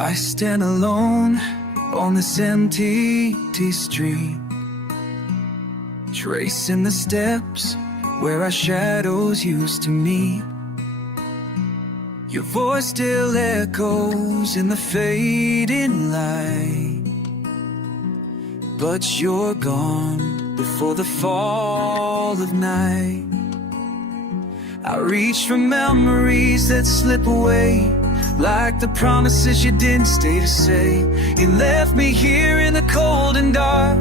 I stand alone on this empty street, tracing the steps where our shadows used to meet. Your voice still echoes in the fading light, but you're gone before the fall of night. I reach for memories that slip away, like the promises you didn't stay to say. You left me here in the cold and dark,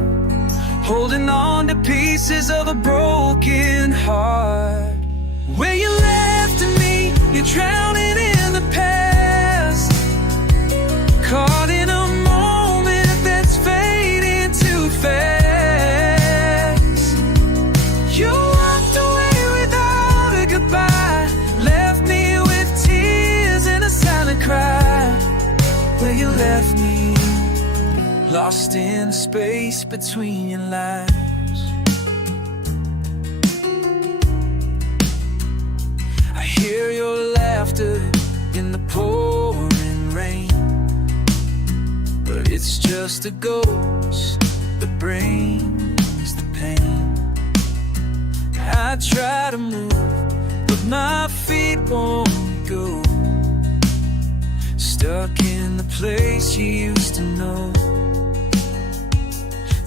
holding on to pieces of a broken heart. Where you left me, you're drowning in the past, caught in a moment that's fading too fast. You walked away without a goodbye, left me with tears and a silent cry. Where you left me, lost in the space between your lines. I hear your laughter in the pouring rain, but it's just a ghost that brings the pain. I try to move, but my feet won't go, stuck in the place you used to know.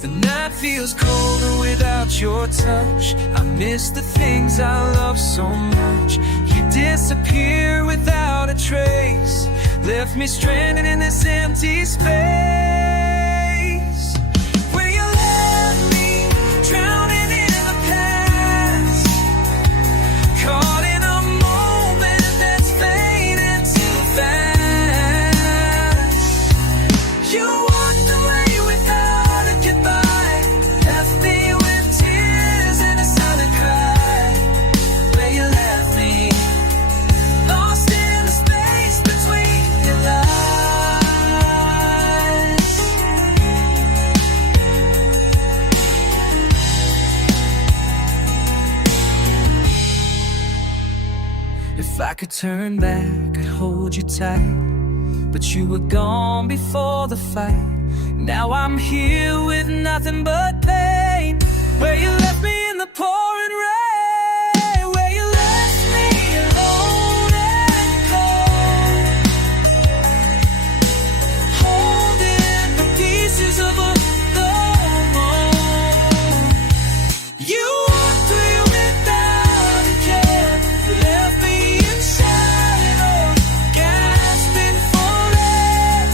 The night feels colder without your touch. I miss the things I love so much. You disappear without a trace, left me stranded in this empty space. Where you left me, drowning in the past, caught in a moment that's fading too fast. You walked away without a goodbye, left me with tears and a silent cry. Where you left me, lost in the space between your lies. If I could turn back, I'd hold you tight, but you were gone before the fight. Now I'm here with nothing but pain. Where you left me in the pouring rain, where you left me alone and cold, holding the pieces of a home. You walked away without a care, left me inside, oh, gasping for air.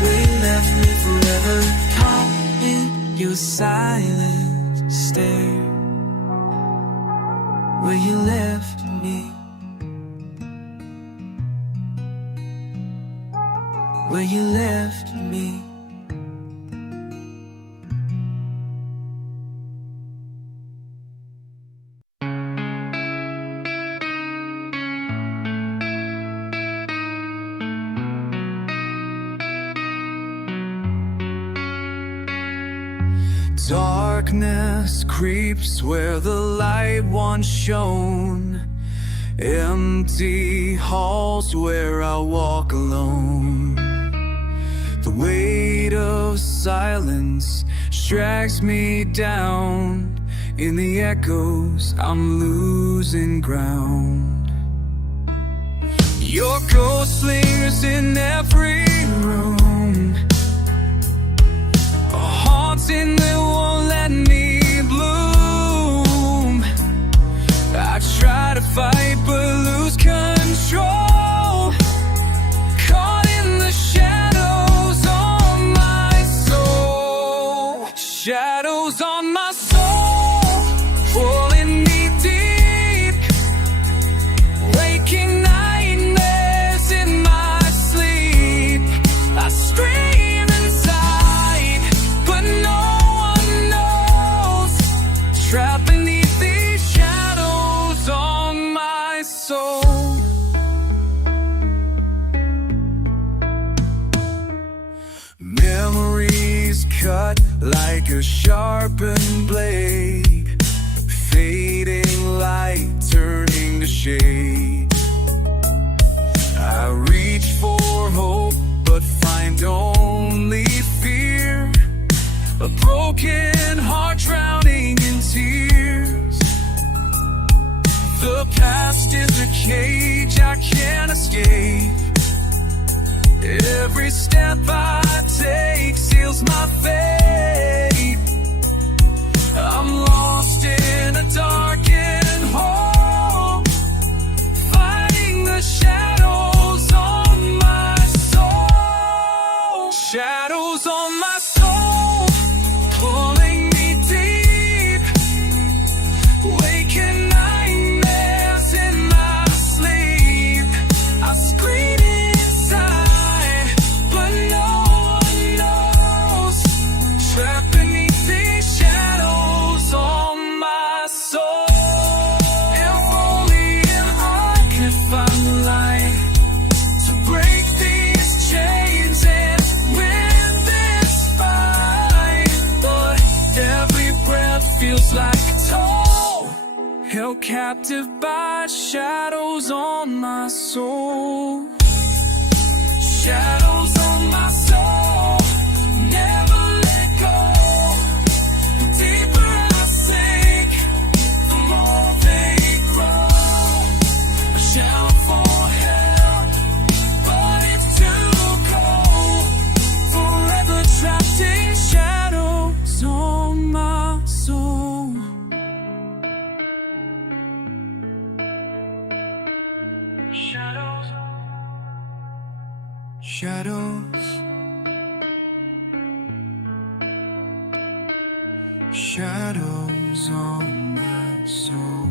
Where you left me forever, caught in your silent stare. Where you left me, where you left me. Darkness creeps where the light once shone, empty halls where I walk alone. The weight of silence drags me down, in the echoes I'm losing ground. Your ghost lingers in every room, a haunting that won't let me bloom. I try to fight but lose control, caught in the shadows on my soul. Shadows on my soul, pulling me deep, waking nightmares in my sleep. I scream inside, but no one knows, trapped beneath these shadows on my soul. Memories cut like a sharpened blade, fading light turning to shade. I reach for broken heart drowning in tears. The past is a cage I can't escape. Every step I take seals my fate. I'm lost in a darkened hole, fighting the shadows on my soul. Shadows on my soul, pulling me deep, waking nightmares in my sleep. I scream inside, but no one knows. Trapped beneath these shadows on my soul. If only I could find the light to break these chains and win this fight. But every breath feels like a toll, held captive by shadows on my soul. Shadows on my soul, never let go. The deeper I sink, the more they grow. I shout for help, but it's too cold. Forever trapped in shadows on my soul. Shadows, shadows, shadows on my soul.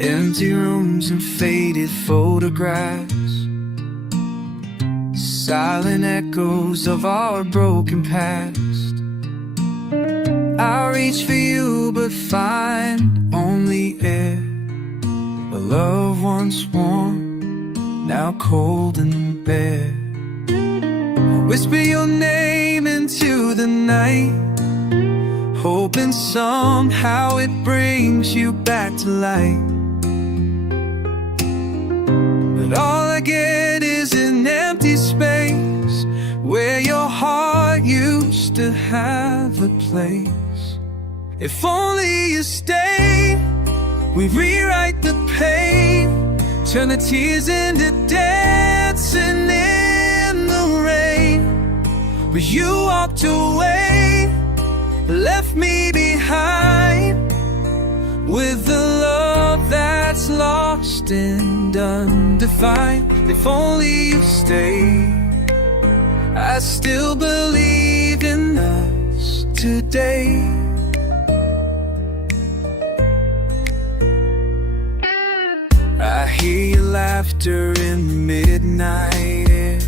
Empty rooms and faded photographs, silent echoes of our broken past. I reach for you but find only air. A love once warm, now cold and bare. Whisper your name into the night, hoping somehow it brings you back to life. But all I get is an empty space where your heart used to have a place. If only you stay, we rewrite the pain, turn the tears into dancing in the rain. But you walked away, left me behind with the love that's lost and undefined. If only you stayed, I still believe in us today. I hear your laughter in the midnight air,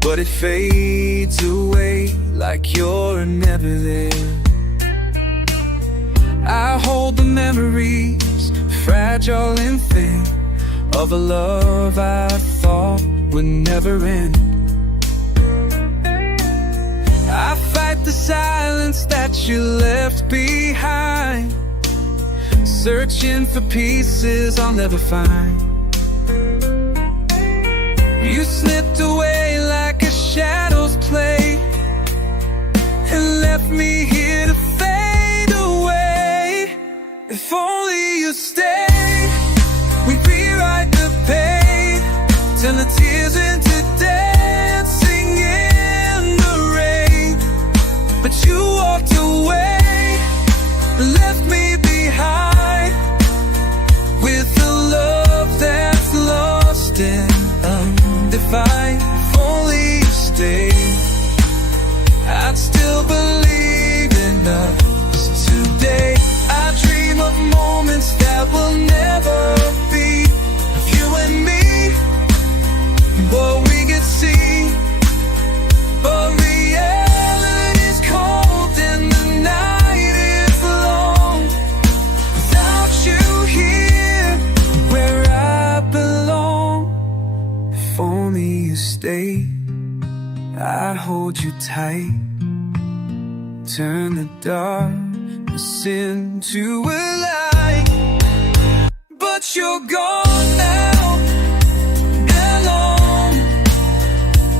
but it fades away like you're never there. I hold the memories, fragile and thin, of a love I thought would never end. I fight the silence that you left behind, searching for pieces I'll never find. You slipped away like a shadow's play and left me here to fade away. If only you stay, we rewrite the pain, turn the tears into dancing in the rain. But you walked away, left me behind with the love that's lost and undefined. If only you stayed, I'd still believe in us today. I dream of moments that will never be, of you and me, what we could see. But reality's cold and the night is long, without you here where I belong. If only you stay, I'd hold you tight turn the darkness into a light. But you're gone now, alone,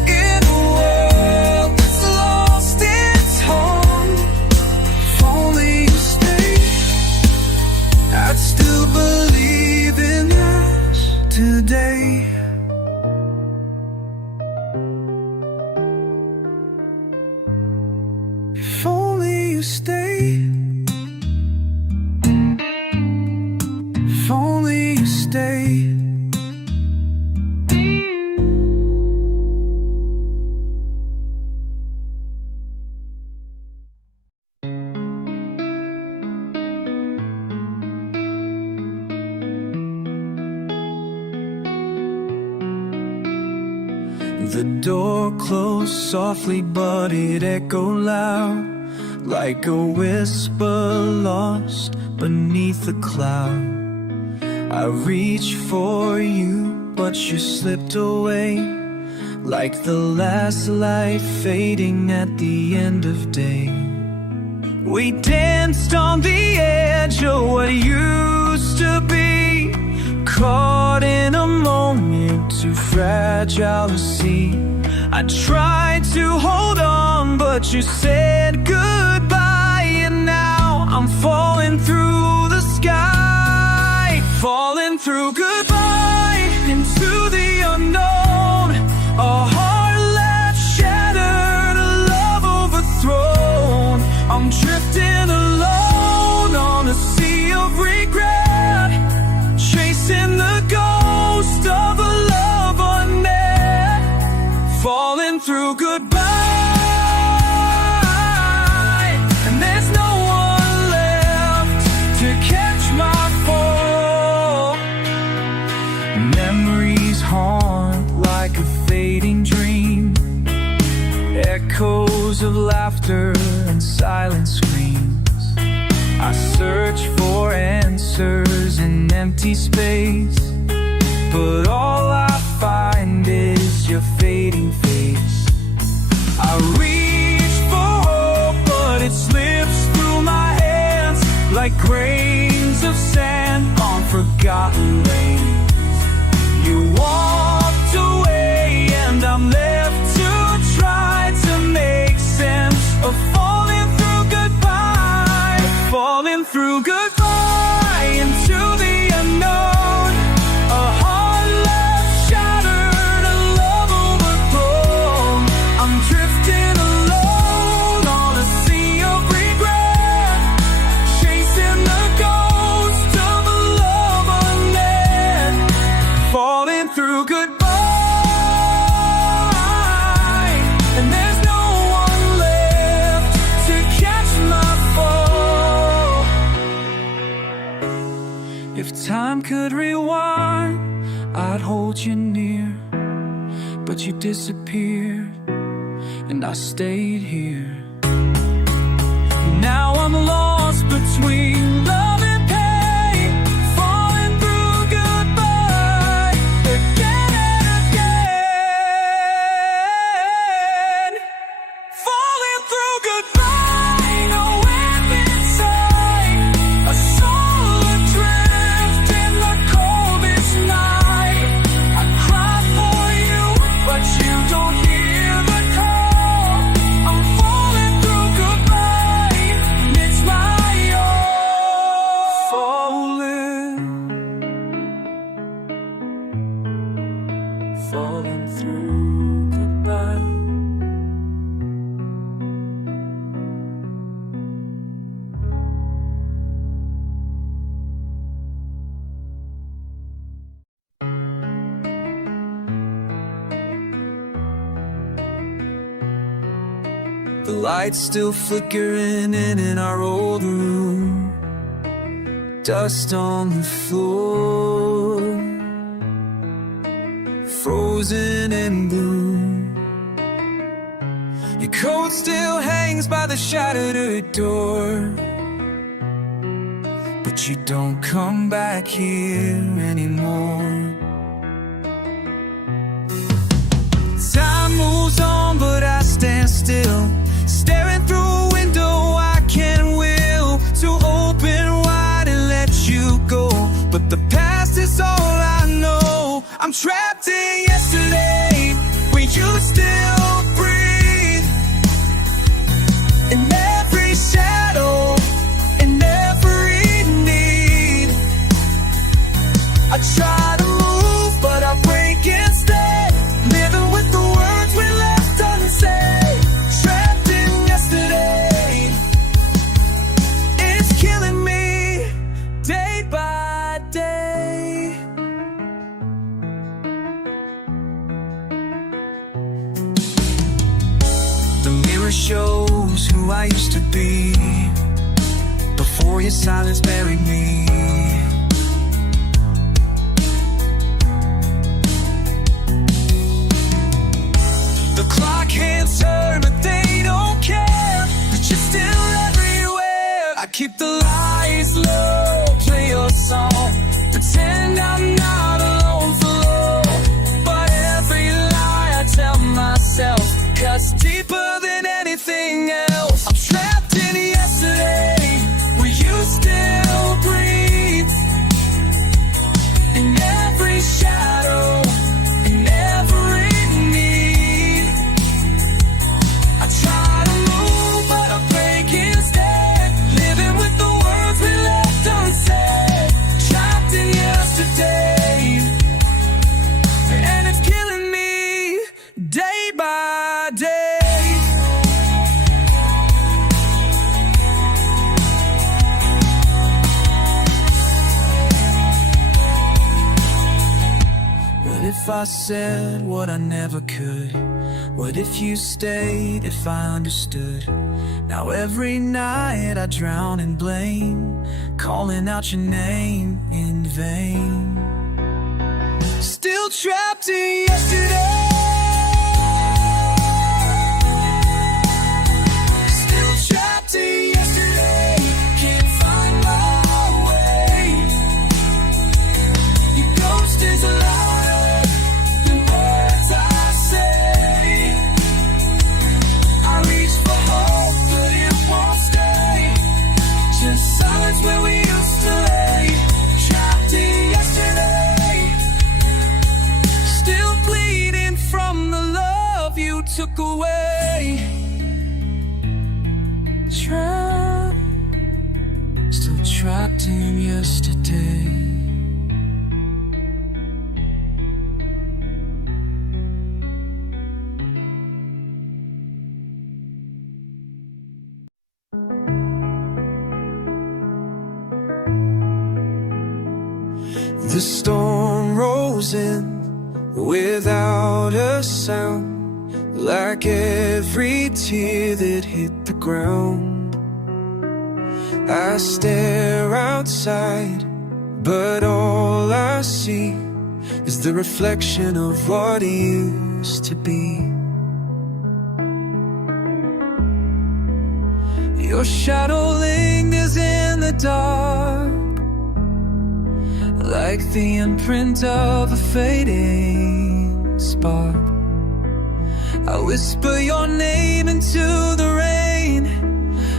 in a world that's lost its home. If only you stay, I'd still believe in us today. If only you stay. If only you stay. The door closed softly, but it echoed loud, like a whisper lost beneath a cloud. I reached for you, but you slipped away, like the last light fading at the end of day. We danced on the edge of what used to be, caught in a moment too fragile to see. I tried to hold on, but you said goodbye, and now I'm falling through the sky, falling through goodbye into the unknown. A heart left shattered, a love overthrown. I'm drifting alone on a sea of regret, chasing the ghost of a love unmet, falling through goodbye. And there's no one left to catch my fall. Memories haunt like a fading dream, echoes of laughter and silent screams. I search for answers in empty space, but all I find is your fading face. I reach for hope, but it slips through my hands like grains of sand on forgotten lanes. You walked away and I'm left to try to make sense of falling through goodbye, falling through goodbye into the unknown. A heart left shattered, a love overthrown. I'm drifting alone on a sea of regret, chasing the ghost of a love unmet, falling through goodbye. And there's no one left to catch my fall. If time could rewind, I'd hold you near, but you disappeared and I stayed here. Now I'm lost between love and pain, falling through goodbye again and again, falling through goodbye. No end in sight, a soul adrift in the coldest night. I cry for you, but you don't hear the call. I'm falling through goodbye, and it's my own. Falling through goodbye. The lights still flickering in our old room, dust on the floor, frozen in gloom. Your coat still hangs by the shattered door, but you don't come back here anymore. Time moves on, but I stand still, staring through a window shows who I used to be before your silence buried me. The clock hands turn, but they don't care, but you're still everywhere. I keep the lights low, play your song, pretend I'm not alone for long. But every lie I tell myself cuts deeper than anything else. I'm trapped in yesterday, where you still breathe, in every shadow, in every need. I try to move, but I break instead, living with the words we left unsaid. Trapped in yesterday, and it's killing me day by day. What if I said what I never could? What if you stayed, if I understood? Now every night I drown in blame, calling out your name in vain. Still trapped in yesterday, still trapped in yesterday. Can't find my way. Your ghost is louder than words I say. I reach for hope, but it won't stay. Just silence where we used to lay. Trapped in yesterday, still bleeding from the love you took away. Trapped, still trapped in yesterday. The storm rolls in without a sound, like every tear that hit the ground. I stare outside, but all I see is the reflection of what used to be. Your shadow lingers in the dark, like the imprint of a fading spark. I whisper your name into the rain,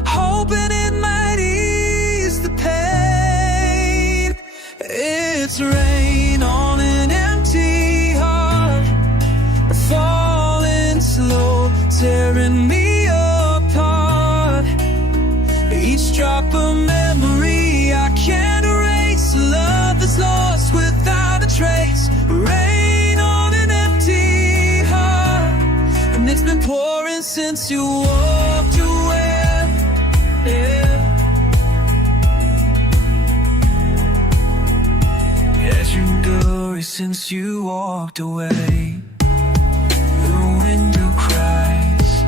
hoping it might ease the pain. It's rain on an empty heart, falling slow, tearing me apart. Each drop of memory I can't erase, love that's lost without a trace. Rain on an empty heart, and it's been pouring since you walked away. Yeah. As you glory since you walked away. The window cries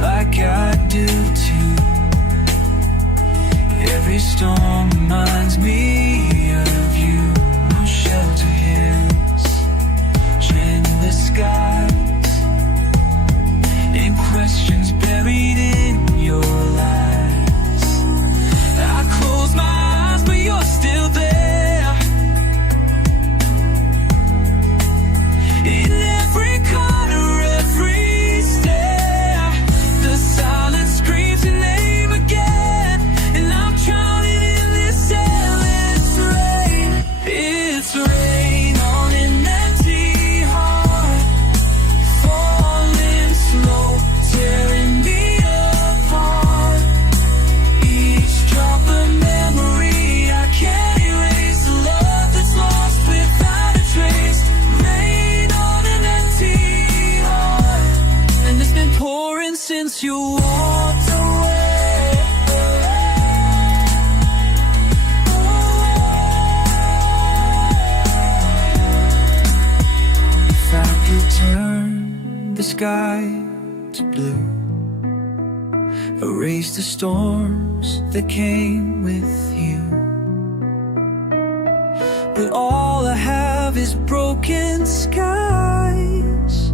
like I do too. Every storm reminds me of you. No shelter hills, dreamless skies, and questions buried in your lies. I close my eyes, but you're still there. In every corner, every stare, the silence screams your name again, and I'm drowning in this endless rain. It's rain on an empty heart, falling slow, tearing me apart. Each drop of memory I can't erase, the love that's lost without a trace. Rain on an empty heart, and it's been pouring since you walked away. If I could turn the sky to blue, erase the storms that came with you. But all I have is broken skies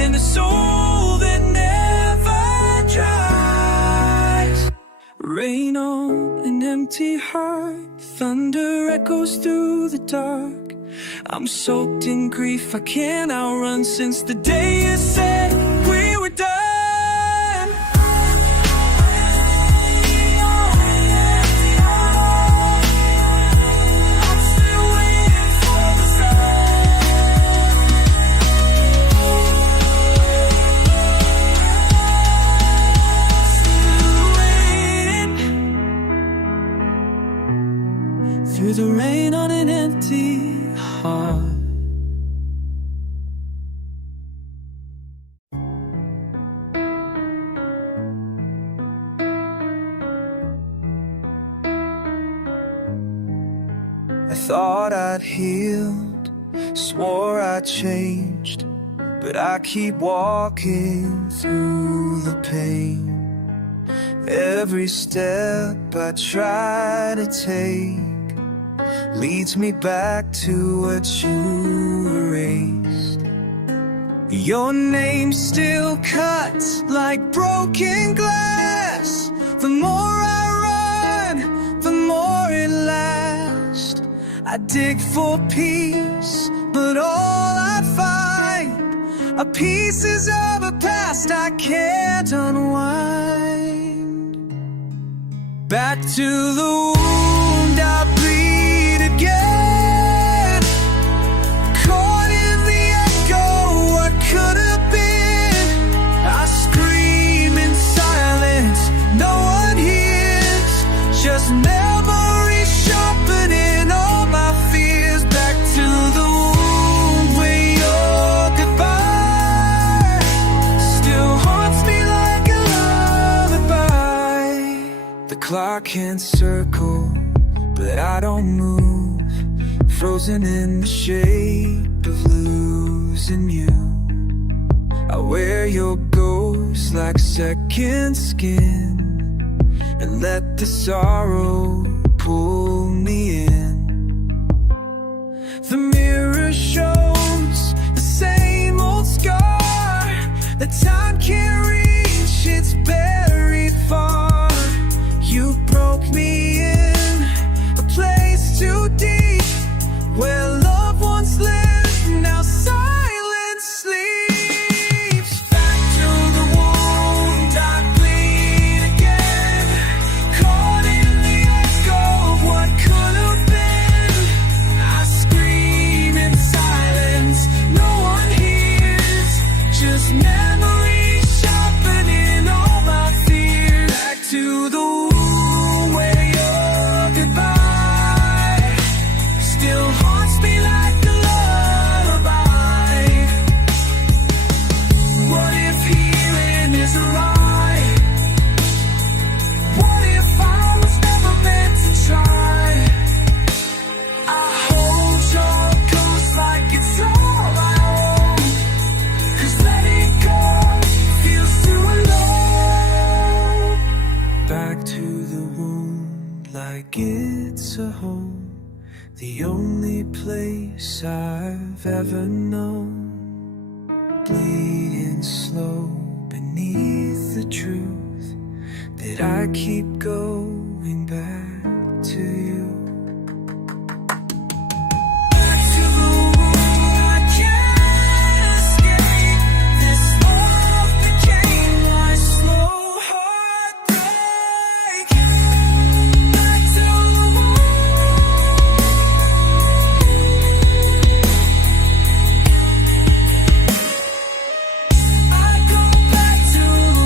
and a soul that never dries. Rain on an empty heart, thunder echoes through the dark. I'm soaked in grief I can't outrun since the day you said we were done. Through the rain on an empty heart. I thought I'd healed, swore I'd changed, but I keep walking through the pain. Every step I try to take leads me back to what you erased. Your name still cuts like broken glass. The more I run, the more it lasts. I dig for peace, but all I find are pieces of a past I can't unwind. Back to the wound I bleed again, caught in the echo, what could have been. I scream in silence, no one hears, just memories sharpening all my fears. Back to the wound where your goodbye still haunts me like a lullaby. The clock can't circle, but I don't move, frozen in the shape of losing you. I wear your ghost like second skin and let the sorrow pull me in. The mirror shows the same old scar that time can't reach, it's buried far. You broke me in a place too deep where loved ones live, now silence sleeps. Back to the wound I bleed again, caught in the echo of what could have been. I scream in silence, no one hears, just memories sharpening all my fears. Back to the wound where your goodbye still haunts me like a lullaby. What if healing is a lie? What if I was never meant to try? I hold your ghost like it's all I own, 'cause letting go feels too alone. Back to the wound like it's a home, the only place I've ever known. Bleeding slow beneath the truth that I keep going back to you. Back to the wound I can't escape. This love became my slow heartbreak. Back to the I go back to the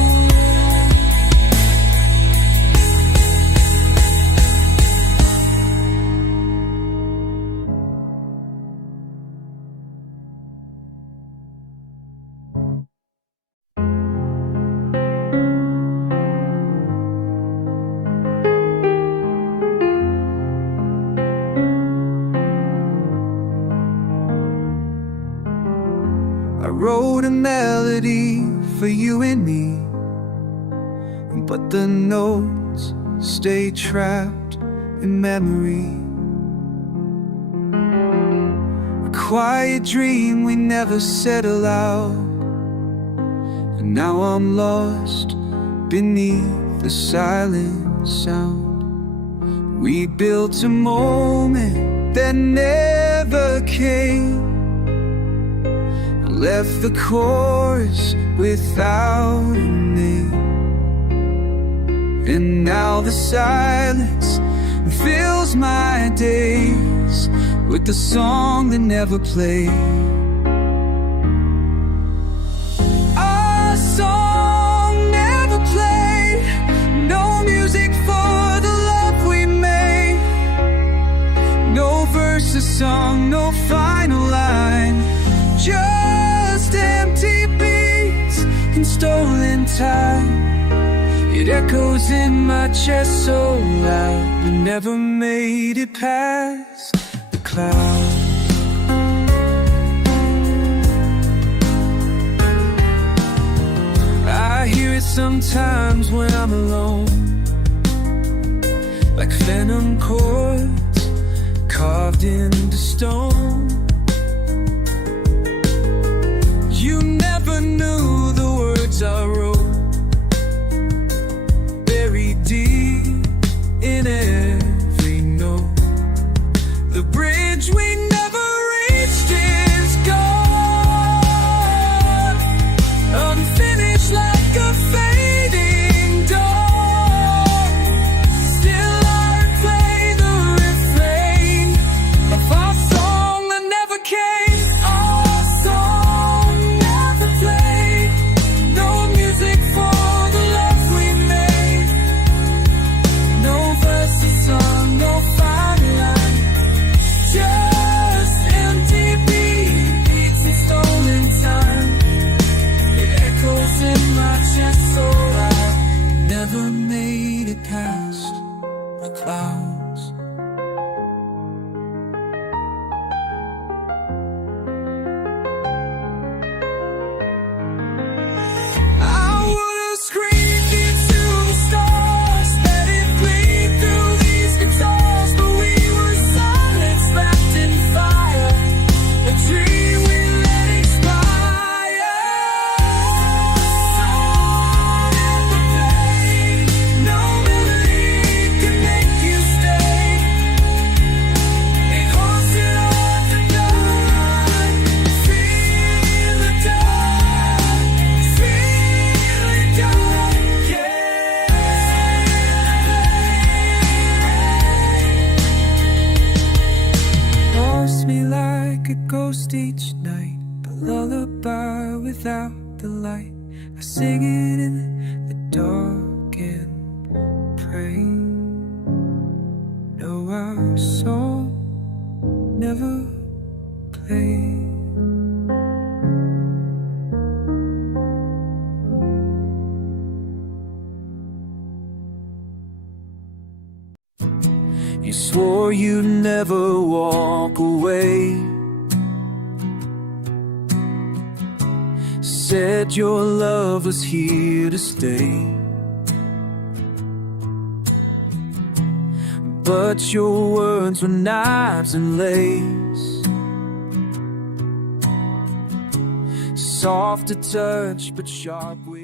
I wrote a melody for you and me, but the notes stay trapped in memory. A quiet dream we never said aloud, and now I'm lost beneath the silent sound. We built a moment that never came, left the chorus without a name. And now the silence fills my days with the song that never played. Our song never played, no music for the love we made. No verses sung, no final line, just empty beats and stolen time. It echoes in my chest so loud, we never made it past the clouds. I hear it sometimes when I'm alone, like phantom chords carved into stone. You never knew the words I wrote, buried deep in every note. The bridge we never reached is gone, unfinished like a fading dawn. Still I play the refrain of our song that never came. Our song never played, no music for the love we made. No verses sung, no final line, just empty beats and stolen time. It echoes in my chest so loud, never made it past the clouds. I would've screamed into the stars, let it bleed through these guitars, but we were silence wrapped in fire, a dream we let expire. Song never played, no melody can make you stay. It haunts it on the night, feel the dark, feel it dark, yeah. Lost me like a ghost each night, a lullaby without the light. I sing it in the dark and pray. No, our song never played. You swore you'd never walk away, said your love was here to stay. But your words were knives and lace, soft to touch but sharp with